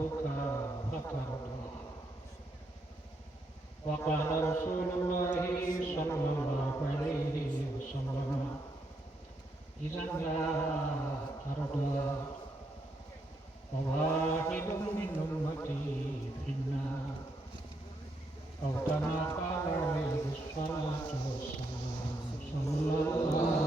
ربك فترضى وقال رسول الله صلى الله عليه وسلم إذا لا ترضى وواحد من أمتي في النار أو كما قال عليه الصلاة والسلام صلى الله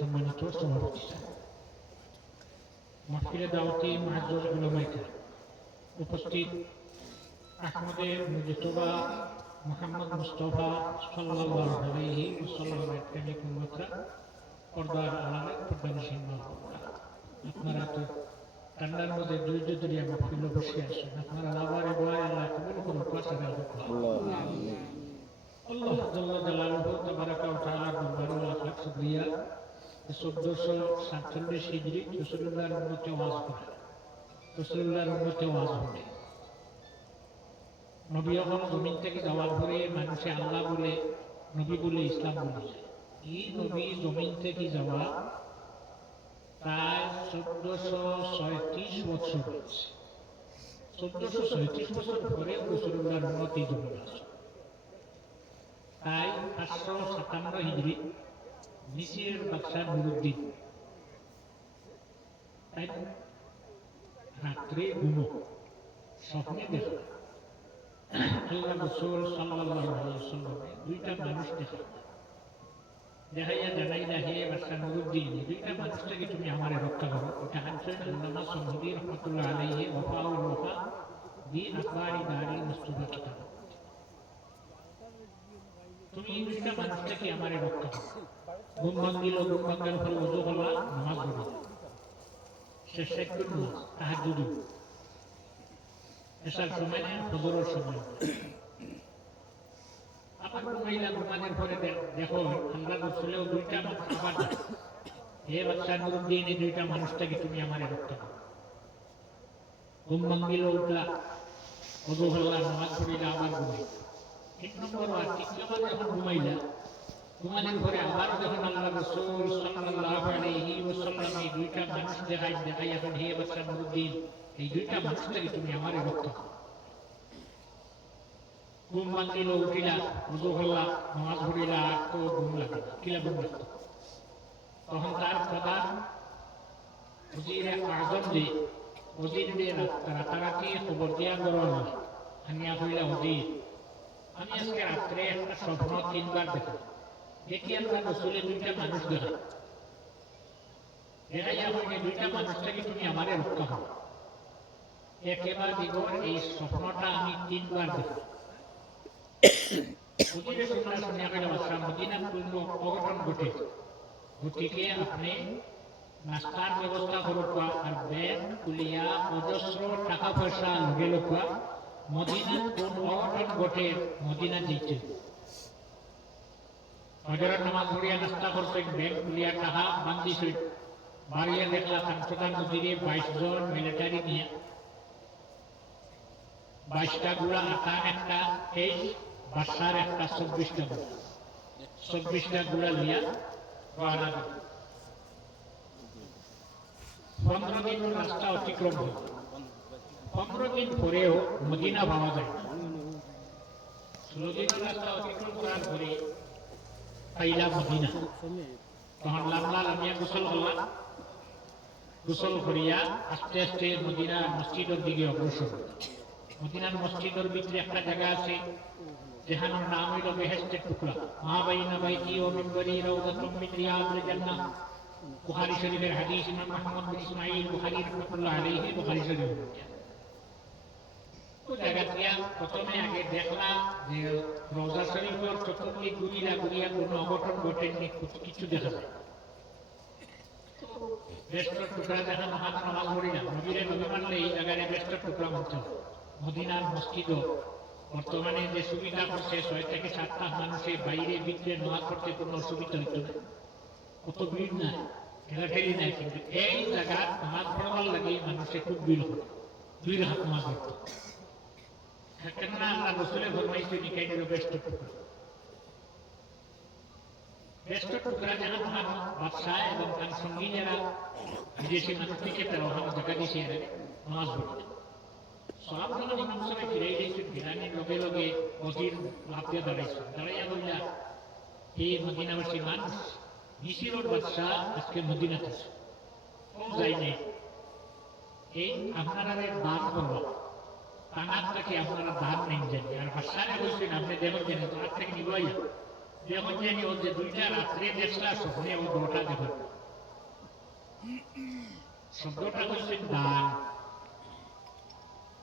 সম্মানিত সভাপতি মাহফিলে দাওয়াতি মুআজ্জাজ উলামায়ে কেরাম উপস্থিত আহমদের মুজতবা মুহাম্মদ মুস্তাফা সাল্লাল্লাহু আলাইহি ওয়াসাল্লামের প্রেমিক উম্মতরা পর্দার আড়ালে পর্দানিশীন মা আপনারা তো ঠান্ডার মধ্যে ধৈর্য ধরে মাহফিলে বসে আসেন আপনারা আল্লাহর দোয়া আল্লাহ কবুল করুন আল্লাহ জাল্লা জালালুহু তাবারাকা ওয়া তাআলার দরবারে লাখ লাখ শুকরিয়া 1447 হিজরি রাসূলুল্লাহর উম্মতে ওয়াজ করে রাসূলুল্লাহর উম্মতে ওয়াজ হবে নবী যখন জমিন থেকে যাওয়ার পরে মানুষে আল্লাহ বলে নবী বলে ইসলাম বলে এই নবী জমিন থেকে যাওয়া প্রায় 1436 বছর হয়েছে 1436 বছর পরে রাসূলুল্লাহর উম্মতে জমিন আসে তাই 557 হিজরি মিসরের বাদশা নুরুদ্দিন তাই রাত্রে ঘুমো স্বপ্নে দেখে আল্লাহ রাসূল সাল্লাল্লাহু আলাইহি ওয়াসাল্লাম দুইটা মানুষ দেখাইয়া জানাইলা হে বাদশা নুরুদ্দিন দুইটা মানুষটাকে তুমি আমারে রক্ষা করো এটা আনছেন আল্লামা সুন্নতি রাহমাতুল্লাহ আলাইহি ওয়াফাউল ওয়াফা বি আখবারি দারিল মুস্তাফা কিতাব তুমি এই দুইটা মানুষটাকে আমারে রক্ষা করো ঘুম ভাঙিল ঘুম ভাঙার ফলে ওযু হলা নামাজ পড়া শেষ একটু তাহাজ্জুদ এসার সময় ফজরের সময় আবার ঘুমাইলা ঘুমানোর পরে দেখো আল্লাহ রাসূলেও দুইটা মানুষ আবার হে বাদশা নুরুদ্দিন এই দুইটা মানুষটাকে তুমি আমারে রক্ষা করো ঘুম ভাঙিল উঠলা ওযু হলা নামাজ পড়িলা আবার ঘুমাইলা এক নম্বর আর তৃতীয়বার যখন ঘুমাইলা ঘুমানোর পরে আবার যখন আল্লাহ রাসূল সাল্লাল্লাহু আলাইহি ওয়াসাল্লাম এই দুইটা মানুষ দেখাই এখন হে বাদশা নুরুদ্দিন এই দুইটা মানুষটাকে তুমি আমারে রক্ষা করো ঘুম ভাঙিল উঠিলা ওযু হলা নামাজ পড়িলা আর তো ঘুম লাগে কিলা ঘুম লাগতো তখন তার প্রধান ওজির আজম যে ওজির দিয়ে রাতারাতি খবর দিয়া গরম আনিয়া হইলা ওজির আমি আজকে রাত্রে একটা স্বপ্ন 3বার দেখি আল্লাহ রাসূলের দুইটা মানুষ দেখাইয়া আমাকে দুইটা মানুষটাকে তুমি আমারে রক্ষা করো একেবারে দিব এই স্বপ্নটা আমি 3বার দেখি ওজিরে শুনিয়া গেল বাদশা মদিনার কোনো অঘটন ঘটে গতিকে আপনি নাস্তার ব্যবস্থা করুক আর ব্যাগ কুলিয়া অজস্র টাকা পয়সা লগে লোকা মদিনার কোন অঘটন ঘটে মদিনা যেতে ফজরের নামাজ পড়িয়া নাস্তা করছেন ব্যাগ কুলিয়া টাকা বান্ধিছে বাড়িয়া দেখলা প্রধান মন্ত্রী 22 জন মিলিটারি নিয়ে 22টা গুলা আকান একটা এই বাদশার একটা 24টা গুলা 24টা গুলা নিয়ে রওনা দিল 15 দিন রাস্তা অতিক্রম হল 15 দিন পরেও মদিনা পাওয়া যায় 16 দিন রাস্তা অতিক্রম করার পরে পাইলা মদিনা তখন লামলা লামিয়া গোসল করিয়া আস্তে আস্তে মদিনার মসজিদের দিকে অগ্রসর মদিনার মসজিদের ভিতরে একটা জায়গা আছে যেখানের নাম হইল বেহেশতের টুকরা মা বাইনা বাইতি ও মিম্বরি রাউদাতুম মিন রিয়াদিল জান্নাহ বুখারী শরীফের হাদিস ইমাম মুহাম্মদ বিন ইসমাঈল বুখারী রাহমাতুল্লাহ আলাইহি বুখারী শরীফ তো জায়গাটা প্রথমে আগে দেখলাম যে রওজা শরীফের চতুর্দিক ঘুরিয়া কোনো অঘটন ঘটেনি কিছু দেখা যায় বেহেশতের টুকরা দেখা মহান নামাজ পড়িলা নবীরে নবী মানলে এই জায়গায় বেহেশতের টুকরা মানতে মদিনার মসজিদও বর্তমানে যে সুবিধা করছে 6 থেকে 7টা মানুষের বাইরে ভিতরে নামাজ পড়তে কোনো অসুবিধা হইত না কত ভিড় নাই, ঠেলাঠেলি নাই, কিন্তু এই জায়গা নামাজ পড়বার লাগে মানুষের খুব ভিড় হয়, 2 রাকাত নামাজ পড়তো। কেননা আল্লাহ রসুলের ফরমাইছে নিকাই দিল বেষ্ট টুকরা, বেষ্ট টুকরা যেন তোমার বাদশাহ এবং তার সঙ্গী যারা বিদেশি মানুষ থেকে তারা ওখানে জায়গা দিয়েছে নামাজ পড়তে। সব যখন ইমাম সাহেব ফিরাই দিয়েছে, ফিরানির লগে লগে অজির লাভ দিয়ে দাঁড়াইছে, দাঁড়াইয়া বললা এই মদিনাবাসী মানুষ মিশিরের বাদশাহ আজকে মদিনাতে যাই নাই, এই আপনারা দান করবো, তানার থেকে আপনারা দান নেই জানি। আর বাদশাহে বলছেন আপনি দেখুন জানি তোমার থেকে নিবাই দেখুন জানি ও যে 2টা রাত্রে দেখলা স্বপ্নে ও 2টা দেখুন শব্দটা বলছেন দান।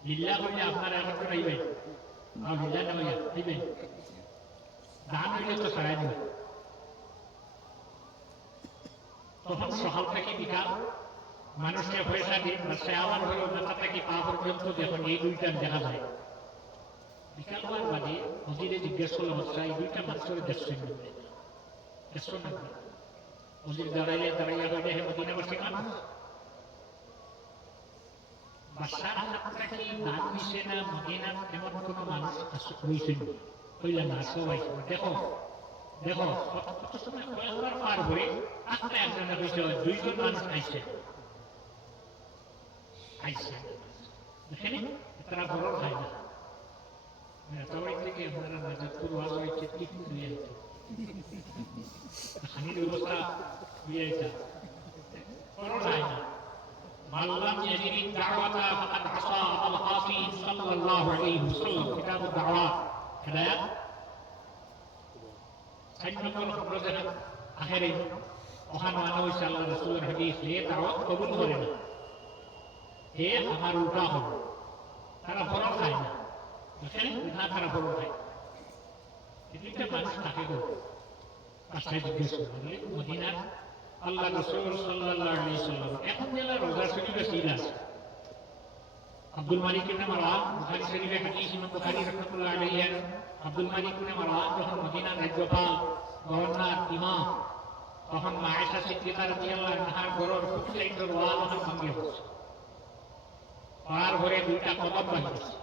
লিল্লা বললে আপনারা এখন তো নাইবেন, আর লিল্লা না হইয়া নিবেন, দান হইলে তো সারাই নেবেন। তখন সকাল থেকে বিকাল মানুষকে পয়সা দিন, সে আবার হলো মাথা থেকে পা পর্যন্ত দেখুন এই 2টা দেখা যায়। বিকাল হওয়ার বাদে মসজিদে জিজ্ঞেস করলো বাদশাহ এই 2টা মানুষের দেখছেন না? মসজিদ দাঁড়াইলে দাঁড়াইয়া হইলে হে মদিনাবাসী মানুষ, বাদশার হাত থেকে দান নিছে না মদিনার এমন কোন মানুষ হইছেন হইলে না, সবাই দেখো দেখো কত সময় কয়েকবার পার হয়ে আস্তে একজনের হয়েছে 2 জন মানুষ আইছে এখানে তারা বড় খায় না, সবাই থেকে আপনারা নাজাতুর ওয়াজ হয়েছে ঠিক হয়ে যেত, খানির ব্যবস্থা হয়ে যেত, বড় খায় না। মাল্লাম ইয়াজিদ দাওয়াতা ফাকাদ আসা আল হাফিজ সাল্লাল্লাহু আলাইহি ওয়াসাল্লাম, কিতাব দাওয়াত হেদায়েত 4 নম্বর খবর আখেরে ওখানে আনা হয়েছে আল্লাহ রাসূলের হাদিস, এ দাওয়াত কবুল করে না, এ আমার উল্টা হবে, তারা বড় খায় না, না তারা বড় খায়। এটা মানুষ থাকে গো বাসায় জিজ্ঞেস করবে মদিনার আল্লাহ রাসূল সাল্লাল্লাহু আলাইহি ওয়াসাল্লাম এখন জেলা রোজা শরীফে ছিল আব্দুল মালিক ইবনে মারওয়ান, বুখারী শরীফে হাদিস ইমাম বুখারী রাহমাতুল্লাহ আলাইহি, আব্দুল মালিক ইবনে মারওয়ান যখন মদিনার রাজ্যপাল গভর্নর ইমাম, তখন আয়েশা সিদ্দিকা রাদিয়াল্লাহু আনহার ঘরের ফুটসাইডের ওয়াল ওখানে ভাঙিয়ে পড়ছে, পার ঘরে 2টা কদম বাঁধিয়েছে,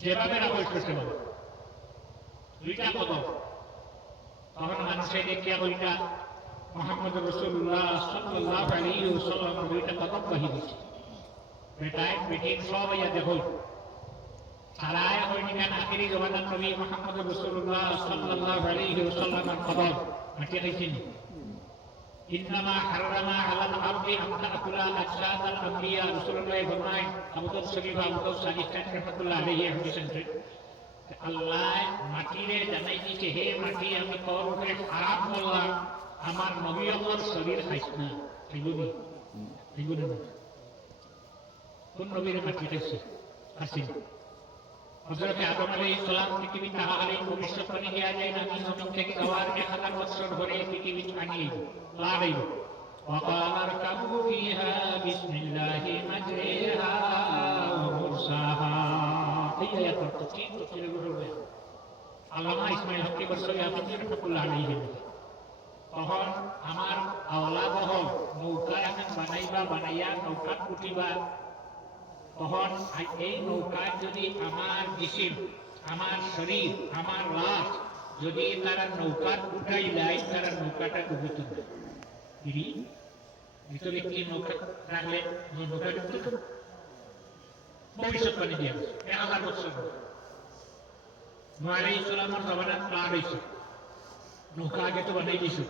যেভাবে না বলছে সেভাবে 2টা কদম। তখন মানুষে দেখিয়া বইটা মুহাম্মদ রাসূলুল্লাহ সাল্লাল্লাহু আলাইহি ওয়াসাল্লাম 2টা কদম বাঁধি দিয়েছে, বেটায় বেটিন সব ইয়া দেখো সারায় হয়নি কেন আখিরি জমানার নবী মুহাম্মদ রাসূলুল্লাহ সাল্লাল্লাহু আলাইহি ওয়াসাল্লামের কদম মাটি খাইছেন। ইন্নামা হারামা আলাল আরদি আন তাকুলা আজসাদাল আমবিয়া, রাসূলুল্লাহ ফরমায় আবু দাউদ শরীফ আবু দাউদ সাজিস্তান রাহমাতুল্লাহ আলাইহি হাদিসেন, আল্লাহ মাটিরে জানাই দিয়েছে হে মাটি আমি তোর উপরে হারাম করলাম, আমার নবী আমার শরীর খাইছ না, খাইবনি না। কোন নবীর মাটি খাইছে? আসেন হযরত আদম আলাইহিস সালাম পৃথিবী তাহলে ভবিষ্যৎবাণী দেয়া যায় না, আমি জমিন থেকে যাওয়ার 1000 বছর ধরে পৃথিবী আনিয়ে লাগাইব। وقال اركبوا فيها بسم الله مجريها ومرساها, এই আয়াতের তফসিরে বলবে আল্লামা ইসমাইল হক বরসরি আপনি রাহমাতুল্লাহ আলাইহি, তখন আমার আওলা বহল নৌকা এখন বানাইয়া নৌকা উঠিবা, তখন এই নৌকায় যদি আমার জিসিম, আমার শরীর, আমার লাশ যদি তারা নৌকা উঠাই লাই, তারা নৌকাটা ডুবিত না। ভিতরে কি নৌকা রাখলে নৌকা ডুবিত, ভবিষ্যৎবাণী দিয়ে 1000 বছর নূহ আলাইহিস সালামের জমানাত পার হয়েছে, নৌকা আগে তো বানাই দিয়েছে,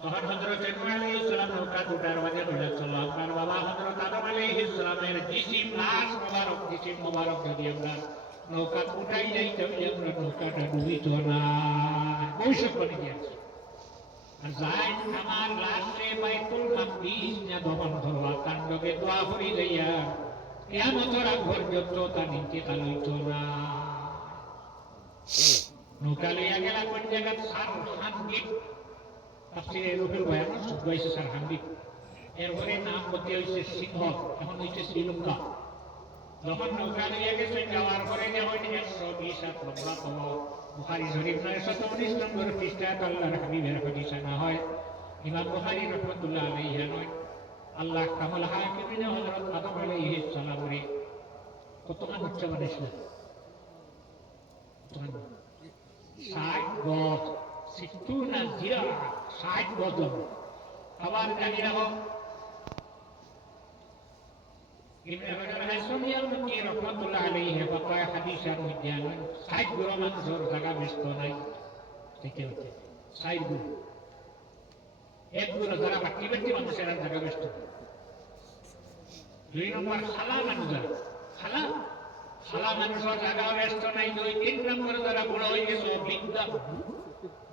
তখন হযরত নূহ আলাইহিস সালাম নৌকা উঠার বাদে বলে চলো আপনার বাবা হযরত আদম আলাইহিস সালামের জিসিম লাশ মোবারক, জিসিম মোবারক যদি আমরা নৌকা উঠাই যাই তাহলে আমরা নৌকাটা ডুবিত না, ভবিষ্যৎবাণী দিয়েছে। আর যাই আমার লাশে বাইতুল মাকদিস না দমন করবা কাণ্ডকে দোয়া করি যাইয়া কিয়ামতের আগ পর্যন্ত তার ইন্তেকাল হইত না। নৌকা লইয়া গেলা কোন জায়গা সারহান্দিক, তাফসীরে রুহুল বয়ান সুবাইছে সারহান্দিক, এরপরে নাম বদলে হইছে সিংহ, এখন হইছে শ্রীলঙ্কা। যখন নৌকা লইয়া গেছে যাওয়ার পরে যে হইনি 120 হাত লম্বা বুখারী শরীফ 919 নম্বর পৃষ্ঠায় আল্লাহর হাবিবের হাদিস আনা হয়। ইমাম বুখারী রাহমাতুল্লাহ আলাইহি নয়, আল্লাহ কামাল হাকিমিনে হযরত আদম আলাইহিস সালামের কতখানি উচ্চ বানাইছিলেন, কতখানি 60 গজ, 60 জিরা, 60 গজ। আবার জানি রাখো ইবনে হাজার হাইসামি আল-মুক্কি রাহমাতুল্লাহ আলাইহি বাকায় হাদিসের মধ্যে আনেন 60 গুণ মানুষের জায়গা ব্যস্ত নাই, ঠিক আছে 60 গুণ। এক গুণ যারা বাকি বাকি মানুষের জায়গা ব্যস্ত। 2 নম্বর খালা মানুষ, খালা খালা মানুষের জায়গা ব্যস্ত নাই। 2-3 নম্বর যারা বুড়ো হয়ে গেছে, বৃদ্ধা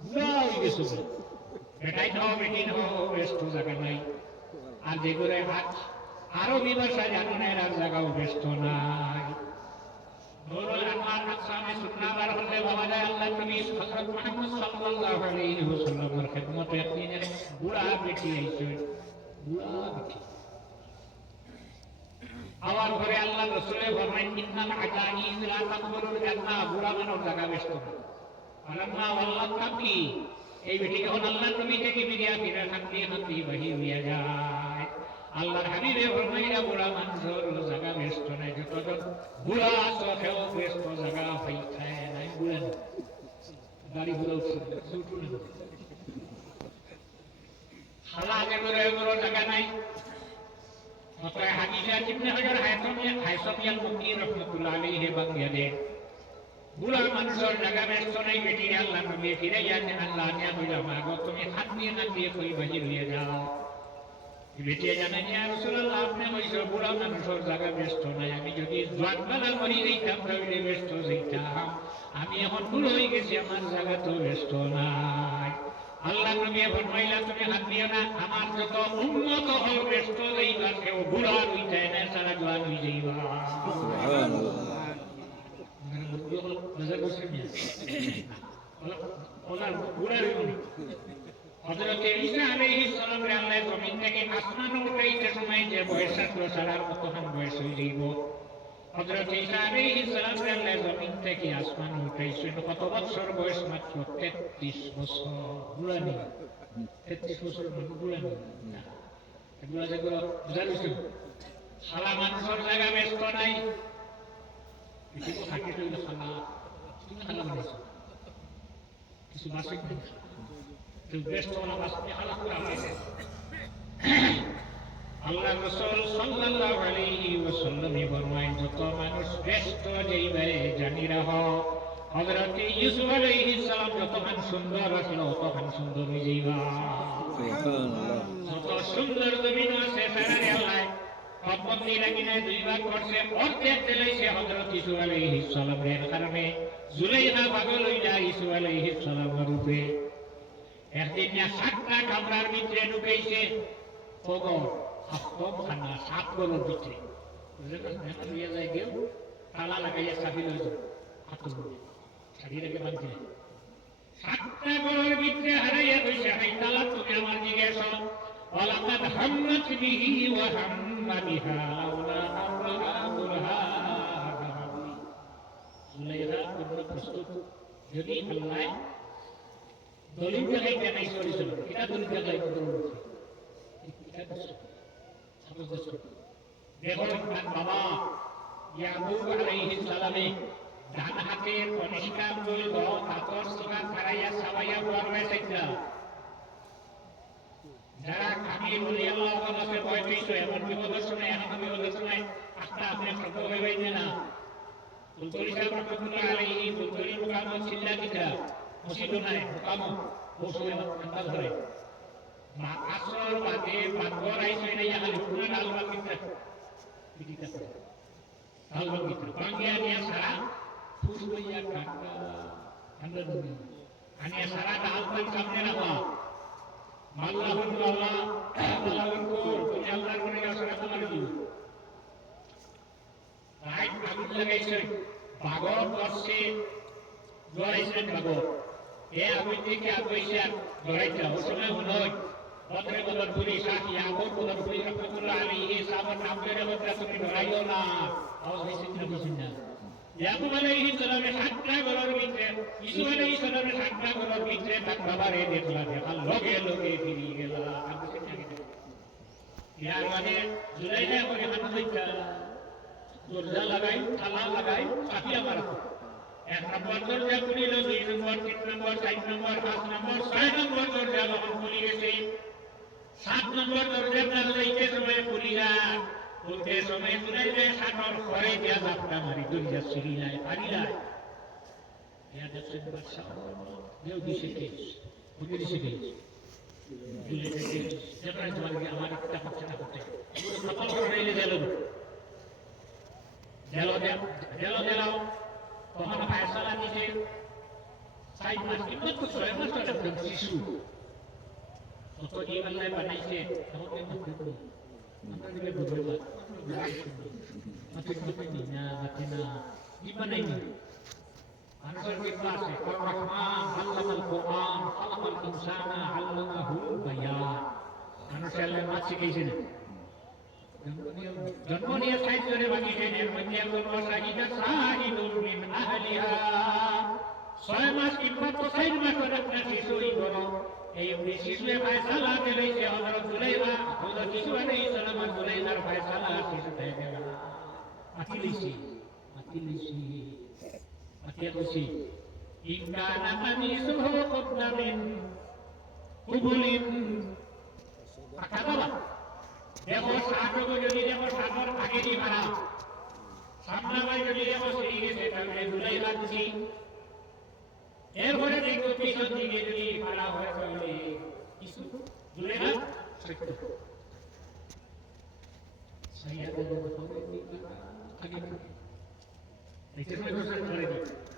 বুড়া হয়ে গেছে, বেটাই নাও বেটি নাও ব্যস্ত জায়গা নাই। আর যেগুলো আজ আরবি ভাষা জানো না, এর জায়গাও ব্যস্ত নাই। নুরুল আনওয়ার আকসামে সুন্নাহর হলে বাবা যায় আল্লাহ নবী হযরত মুহাম্মদ সাল্লাল্লাহু আলাইহি ওয়াসাল্লামের খিদমতে একদিনের বুড়া বেটি আইছে, বুড়া বেটি। আবার ঘরে আল্লাহ রাসূলে ফরমাইন ইন্নাল আজাইজ লা তাদখুলুল জান্নাহ, বুড়া মানুষ জায়গা ব্যস্ত না। আল্লাহ আল্লাহ তাকি এই বেটি যখন আল্লাহ নবী থেকে বিরিয়া ফিরে থাকতে থাকতে বাহির হইয়া যায়, আল্লাহর হাবিবে ফরমাইলা বুড়া মানুষের জায়গা ব্যস্ত নাই। যতজন বুড়া আছো সেও ব্যস্ত জায়গা পাইখায় নাই। বুড়া গাড়ি ঘোড়া উঠছে খালা যেগুলো এগুলো জায়গা নাই। অতএব হাদিসে ইবনে হাজার হাইসামি আল-মুক্কি রাহমাতুল্লাহ আলাইহি বাংলা দেন বুড়া মানুষের জায়গা ব্যস্ত নাই। বেটি আল্লাহ নবী ফিরে যাচ্ছে, আল্লাহ নিয়া বইলা মাগো তুমি হাত দিয়ে না দিয়ে কই বাহির হয়ে যাও। বেটি জানেন ইয়া রাসূলুল্লাহ আপনি কইছো বুড়া মানুষের জায়গা ব্যস্ত নাই, আমি যদি জোয়ানবেলা মরি যাইতাম তাহলে ব্যস্ত যাইতাম। আমি এখন বুড়ো হয়ে গেছি, আমার জায়গা তো ব্যস্ত নাই। আল্লাহ নবী ফরমাইলা তুমি হাত দিও না, আমার যত উম্মত হল ব্যস্ত যাইবা, কেউ বুড়া হইতে না, সারা জোয়ান হয়ে যাইবা। সুবহানাল্লাহ। হযরত ঈসা আলাইহিস সালাম রে আল্লাহ জমিন থেকে আসমানে উঠাইতে সময় যে বয়স আসলো সারার মতন বয়স হয়ে যাইব। হযরত ঈসা আলাইহিস সালাম রে আল্লাহ জমিন থেকে আসমানে উঠাইছেন কত বছর বয়স? মাত্র 33 বছর। বুড়া নেই, 33 বছর বুড়া নেই। এগুলো যেগুলো বুঝা গেছে, খালা মানুষের জায়গা ব্যস্ত নাই। কিছু থাকে তো খালা, তুমি খালা বানাইছো কিছু বাসে কেউ ব্যস্ত না, বাসে খালা করে আমাকে আল্লাহ রাসূল সাল্লাল্লাহু আলাইহি ওয়াসাল্লাম ফরমায় যত মানুষ ব্যস্ত যাইবে জানি রাখ হযরত ইউসুফ আলাইহিস সালাম যতখান সুন্দর ছিল ততখান সুন্দর হয়ে যাইবা। সুবহানাল্লাহ। যত সুন্দর জমিন আছে সারারে আল্লাহ সম্পত্তি লাগিনে 2 ভাগ করছে, অর্ধেক দিলেছে হযরত ইউসুফ আলাইহিস সালামের কারণে। জুলাইখা পাগল হইলা ইউসুফ আলাইহিস সালামের রূপে। একদিন 7টা কামরার ভিতরে ঢুকাইছে, পগর সপ্তম খানা 7 গরুর ভিতরে তালা লাগাইয়া চাবি লই যায়, ছাড়িয়ে রেখে বাঁধছে। 7টা গরুর ভিতরে হারাইয়া কইছে হাই তালা তুমি আমার দিকে এসো। ওয়ালাকাদ হাম্মাত বিহি ওয়া হাম্মা বিহা লাউলা আররা বুরহান রাব্বি। জুলাইখা পূর্ণ প্রস্তুত, যদি আল্লাহ দলিল দেখাইতে নাই সরিছিল, এটা দলিল দেখাই দেখো বাবা ইয়াকুব আলাইহিস সালামে ডান হাতের কনিষ্ঠ আঙ্গুল পাথর সীমা ছাড়াইয়া সাবাইয়া পড়বেছে। যারা কামিল বলি আল্লাহ তাআলাকে ভয় পেয়েছো, এমন বিপদের সময় এখন বিপদের সময় আস্তে আপনি সত্য হইবেন না। বুলতুলি সাহেব রাহমাতুল্লাহ আলাইহি বুলতুলি মুকামত ছিল্লা দিতা মসজিদ নাই মুকামত বসে ঠান্ডা ধরে মা আসর বাদে পাথর আইছে না ইয়া খালি পুরো লালবাগ কিনতে পিটিতে লালবাগ কিনতে বাঙ্গিয়া নিয়া সারা ফুস লইয়া ঠান্ডা ঠান্ডা ধরে আনিয়া সারা লালবাগ সামনে রাখা আল্লাহুর আল্লাহ আল্লাহুর কোর তুমি আল্লাহর কোনে আসরে তোমার দিও রাইট আগুন লাগাইছে পাগল করছে জড়াইছেন পাগল এ আগুন থেকে আগুইছে জড়াইছে ওসময় মনে বদরে বদর পুরি শাহ ইয়াকুব বদর পুরি রাহমাতুল্লাহ আলাইহি সাহাবা নাম করে বদরা তুমি ডরাইও না আওয়াজ হইছে না বুঝিন না ইয়াকুব আলাইহিস সালামের 7টা গরুর ভিতরে ইসু আলাইহিস সালামের 7টা গরুর ভিতরে তার বাবারে দেখলা দেখার লগে লগে ফিরে গেল ইয়ার মানে জুলাইখা করে হাত লইতা দরজা লাগাই তালা লাগাই চাপিয়া মারা 1 নম্বর দরজা খুলিল 2 নম্বর 3 নম্বর 4 নম্বর 5 নম্বর 6 নম্বর দরজা যখন খুলি গেছে 7 নম্বর দরজা না লইতে সময় খুলিলা খুলতে সময় জুলাইখা সাতর ঘরে দিয়া জাপটা মারি দরজা ছিড়িলাই পারিলাই ইয়া দেখছেন বাদশা দেও দিছে কে বুঝে দিছে কে জুলাইখা যেটা জওয়ানকে আমার একটা কথা করতে কপাল করে গেল দেলাও তখন ফায়সালা দিছে 4 মাস কিন্তু 6 মাস একটা শিশু কত এই আল্লাহ বানাইছে আমাকে আমরা দিলে বুঝবে mati na gimana ini answer kita sih Ar-Rahman Allamal Quran Khalaqal insana 'allamahul bayan manusia masih di sini জন্ম নিয়ে সাহিত্যরে বানিয়েছেন এর মধ্যে কোনো সাহিদা সাহিদুল মিন আহলিহা 6 মাস কিংবা 4 মাস ধরে আপনার শিশুই করো এই শিশুর ফয়সালা দিলেছে হযরত জুলাইখা হযরত ইসু আলাইহিস সালাম জুলাইখার ফয়সালা শিশু হয়ে গেল মাতিলিছি ইনকানা কামিসুহু কুদ্দা মিন কুবুলিন পাকাবা দেখো সাগর যদি দেখো সাগর আগে দি মারা সামনে ভাই যদি দেখো সেই গেছে তাহলে জুলাই লাগছি এরপরে দেখো পিছন দিকে যদি মারা হয় তাহলে কিছু জুলাই লাগ সত্য সাইয়াদের আগে দেখতে পাই বছর পরে দি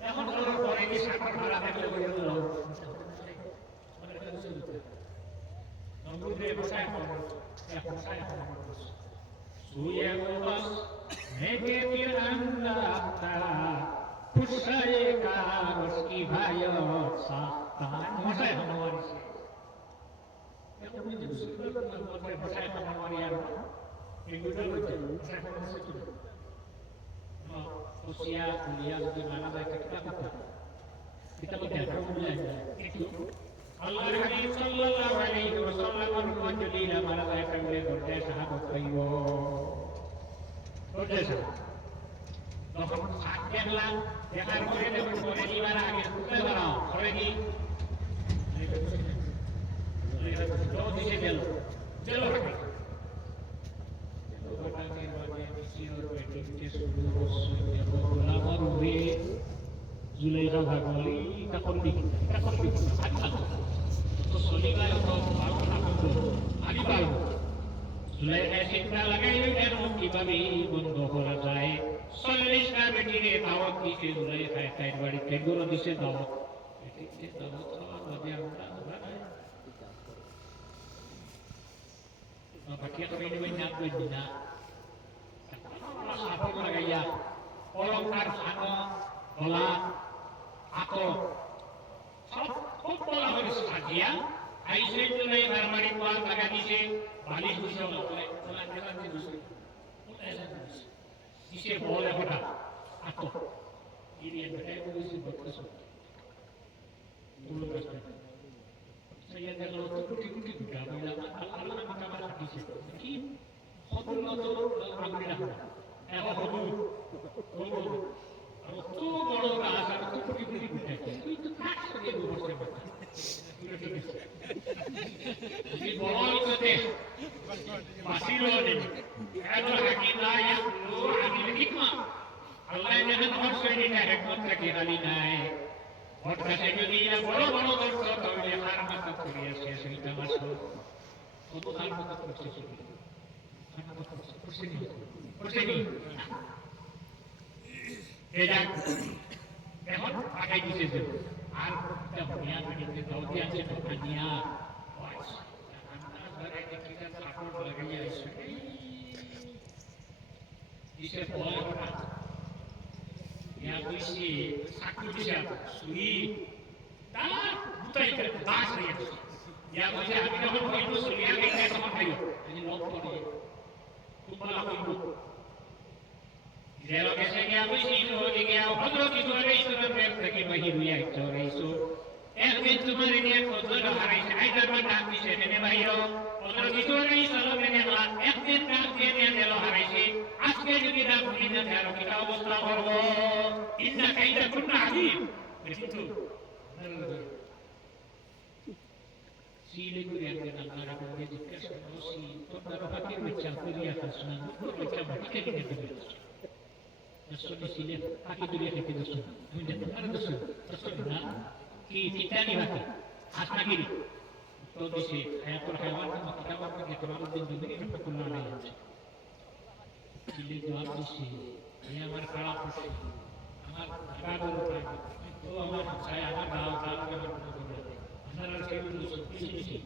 এখন পরে কি সাগর মারা থাকলে বলে দিল নমরুদে বসায় Suya bos, nege tiranda ta, pusaye karos ki bhayo sakta. Masay hamari se. Ya kami jadi sudah masay hamari ya. Minggu lalu jadi masay hamari se tu. Usia kuliah di mana saya kita belajar itu. Allah Nabi sallallahu alaihi wasallam menjadi nama saya kembali berjaya sahabat kayu. Berjaya. Lokal sakit lah. Yang harus kita berbuat di mana kita bukan mana. Kalau ini, jauh di sini jauh, jauh lagi. Berkata kepada Mesir, berkata seluruh ulama Rubi, Zulaikha Bhagwali, Kakordi. Sulilah itu baru aku hari baru. Zulaikha sikna lagai dan mungkin babi bunuh orang lain. Solisna betire tawat kisi Zulaikha kain bari keguru dise tawat. Itu tawat orang dia orang. Apa kia kami ini banyak benda. Apa lagi ya? Orang karsana, bola, aku. খুব বলা হলো সাজিয়া আইসে চলে আরমারি পাল লাগা দিছে বালিশ দিছে বলে তোলা দেলা দিছে দিছে বলে হঠাৎ আতো ইরিয়া বেটাই বলেছে বকছ তুলো কাছে saya দেখলো তো কুটি কুটি দুটা বলা আল্লাহ আমাকে আবার দিছে কি হদুল নজর আগলি রাখা এখন হদুল আর তো বড় গাছ আর তো কুটি কুটি দুটা তুই তো কাট করে বসে বসে di bawah itu masih loh ini kalau hakim layak lu ambil hikmah Allah jangan harus ini hikmah lagi kali naik और कैसे जो दिया बड़ो बड़ो दोस्तों तो ये हार मत करिए ऐसे ही तमाश हो तो हार मत करिए कुछ नहीं ये जान এখন আগে দিছে আর দুনিয়া থেকে দাউদি আছে দুনিয়া আমরা ধরে দেখি সাপোর্ট লাগাইয়া আছে দিছে বলে ওটা ইয়া কইছি সাকু দিছে সুই তা দুটাই করে বাস হয়ে গেছে ইয়া কইছে আমি যখন কইব সুইয়া গেছে তখন খাইও আমি লক করে তোমরা কইব জেল গেছে গিয়া বসি হয়ে গিয়া হজরত ইসরাইলের প্রেম থেকে বাহির হইয়া চড়াইছো একদিন তোমার নিয়ে কতজন হারাইছে আইদার বা ডাক দিছে এনে বাহির হজরত ইসরাইল নেলা একদিন ডাক দিয়ে নিয়ে জেল হারাইছে আজকে যদি ডাক শুনি না তার কি অবস্থা করব ইন্না কাইদা কুন্না আযীম কিন্তু সিলে করে একদিন আল্লাহ রাব্বুকে জিজ্ঞাসা করছি তোমরা রহাতের বাচ্চা করিয়া খাসনা বাচ্চা বাকিকে কিনে দিবে Nasoni sila, kaki tu dia kaki dosun. Kami dah dengar dosun. Dosun na, kita ni hati. Asma kiri. To disi, hayatul hayawan sama kita orang yang terlalu tinggi ini dapat kulah lain. Sila jawab disi, ini amar kala pusi, amar agak dulu lagi. To amar saya amar gaul gaul amar dulu. Amar harus kiri dosun, disi.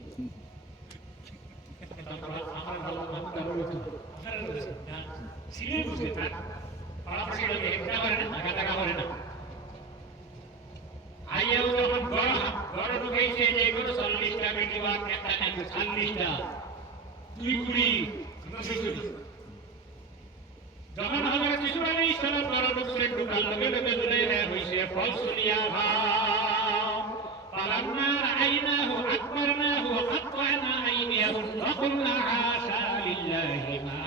Amar gaul amar dulu tu. Amar dosun. Sila dosun tak. আইয়াও যখন বড় ঢুকেছে যে এগুলো 40টা বেটি বাদ একটা নাকি 40টা দুই কুড়ি যখন হজরত ইসু আলাইহিস সালাম বড় ঢুকছে ঢুকার লগে লগে জুলাই হইছে ফল সুলিয়া ভাও পালাম্মা রাআইনাহু আকবারনাহু ওয়াকাত্তানা আইনিয়াহুম ওয়া কুলনা হাশা লিল্লাহি মা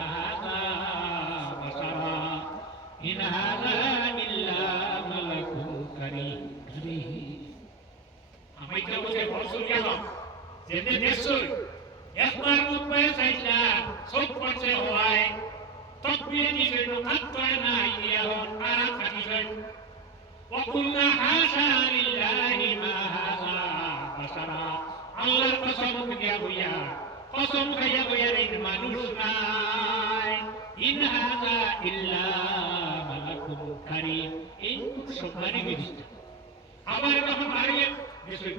إن هذا إلا ملك كريم আমি তো বলে বসুল গেল যেতে দেখছুই একবার মুখে চাইলা সব পড়ছে হয় তকবির দিছিল আত্মায় নাই এখন আর কাটিছেন ওয়াকুল্লা হাসা লিল্লাহি মা হাযা বাশারা আল্লাহর কসম দিয়া হইয়া কসম খাইয়া হইয়া এই মানুষ নাই ইন হাযা ইল্লা কারীম এই সম্মানী বিধিটা আবার যখন মারিয়ে দেখুন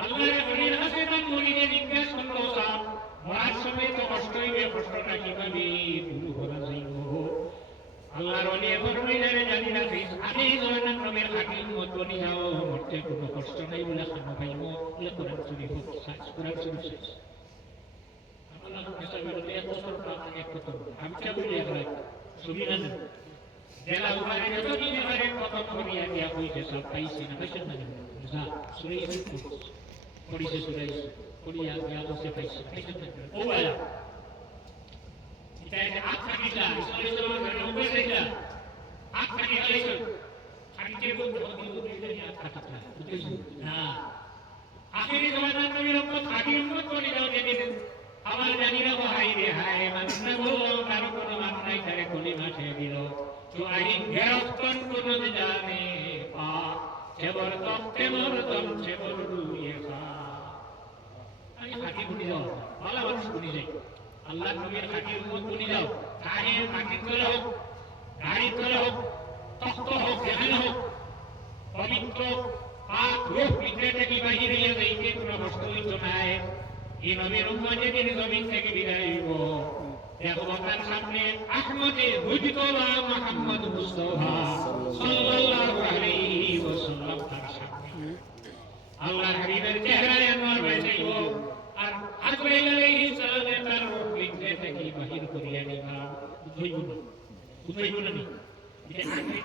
আল্লাহর হরির কাছে তার মুরিদে জিজ্ঞেস করলো সাহেব মরার সময় তো কষ্ট হইবে কষ্টটা কিভাবে দূর করা যাইব আল্লাহর ওলি ফরমাইলেন জানি না আদি জয়নান নবীর হাকিম মত বলি যাও মরতে কোনো কষ্ট নাই বলে খানা পাইব বলে কোরআন শরীফ কোরআন শরীফ Allah bisa berlihat kotor pakai এক kotor. Kami tak boleh lagi. Sumiran. Dalam hari itu ini hari kotor Korea dia pun sampai sini. Macam mana? Bisa. Surai itu. Polisi surai. Korea dia pun sampai sini. Macam mana? Oh ya. Kita ada akar kita. Surai itu ada umur kita. Akar kita itu. Kami tidak boleh dari akar kita. Betul. Nah. Akhirnya zaman kami dapat hadir untuk Korea jadi আমার জানি না high রে high মানুষ না বললো কারো কোনো মান নাই তারে কলি মাঠে দিল তো আইন গেরফতন কোনো জানে পা সেবর তম সেবর রুয়ে খা আমি হাকি গুনি যাও ভালো মানুষ গুনি যাই আল্লাহ নবীর হাকি উম্মত গুনি যাও কাহে হাকি করে হোক গাড়ি করে হোক তখ্ত হোক যেখানে হোক পবিত্র পাক রূপ ভিতরে থেকে বাহিরে যাইতে কোনো বস্তু হইতো নাই এই নবীর উম্মত যেদিন জমিন থেকে বিদায় হইব দেখো তার সামনে আহমদে হুজতোলা মুহাম্মদ মুস্তাফা সাল্লাল্লাহু আলাইহি ওয়াসাল্লাম তার সামনে আল্লাহর হাবিবের চেহারায় আনোয়ার হইব আর আজরাইল আলাইহিস সালামের তার রূপ ভিতরে থেকে বাহির করিয়া নিবা হইব না হইব না এটা আগে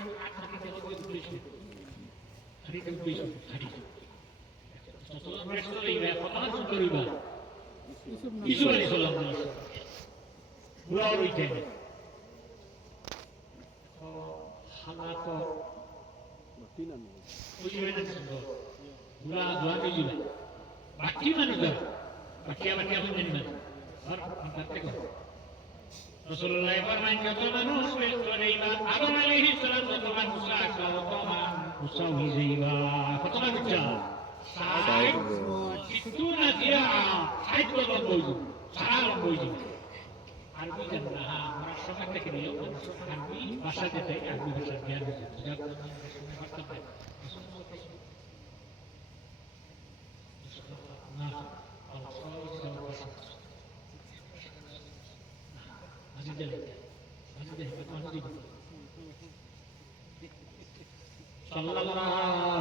আগে হইব কইছে হারিতে কইছে হারিতে তো তো হইবা কথা করিবা Isu alayhi salam Bulau ijen Halato Ujian itu Bulau dua minggu Baki mana juga Baki apa pun jadi mana Mantap tekor Rasulullah firman kata manusia Suriba Adam alaihi salam kata manusia Kata manusia Wiziba Kata manusia Sahib itu dia sahib ko boju saral boju arbi janna merasa kata kini arbi bahasa kita arbi bahasa dia sejak zaman nah masih jalan sallallahu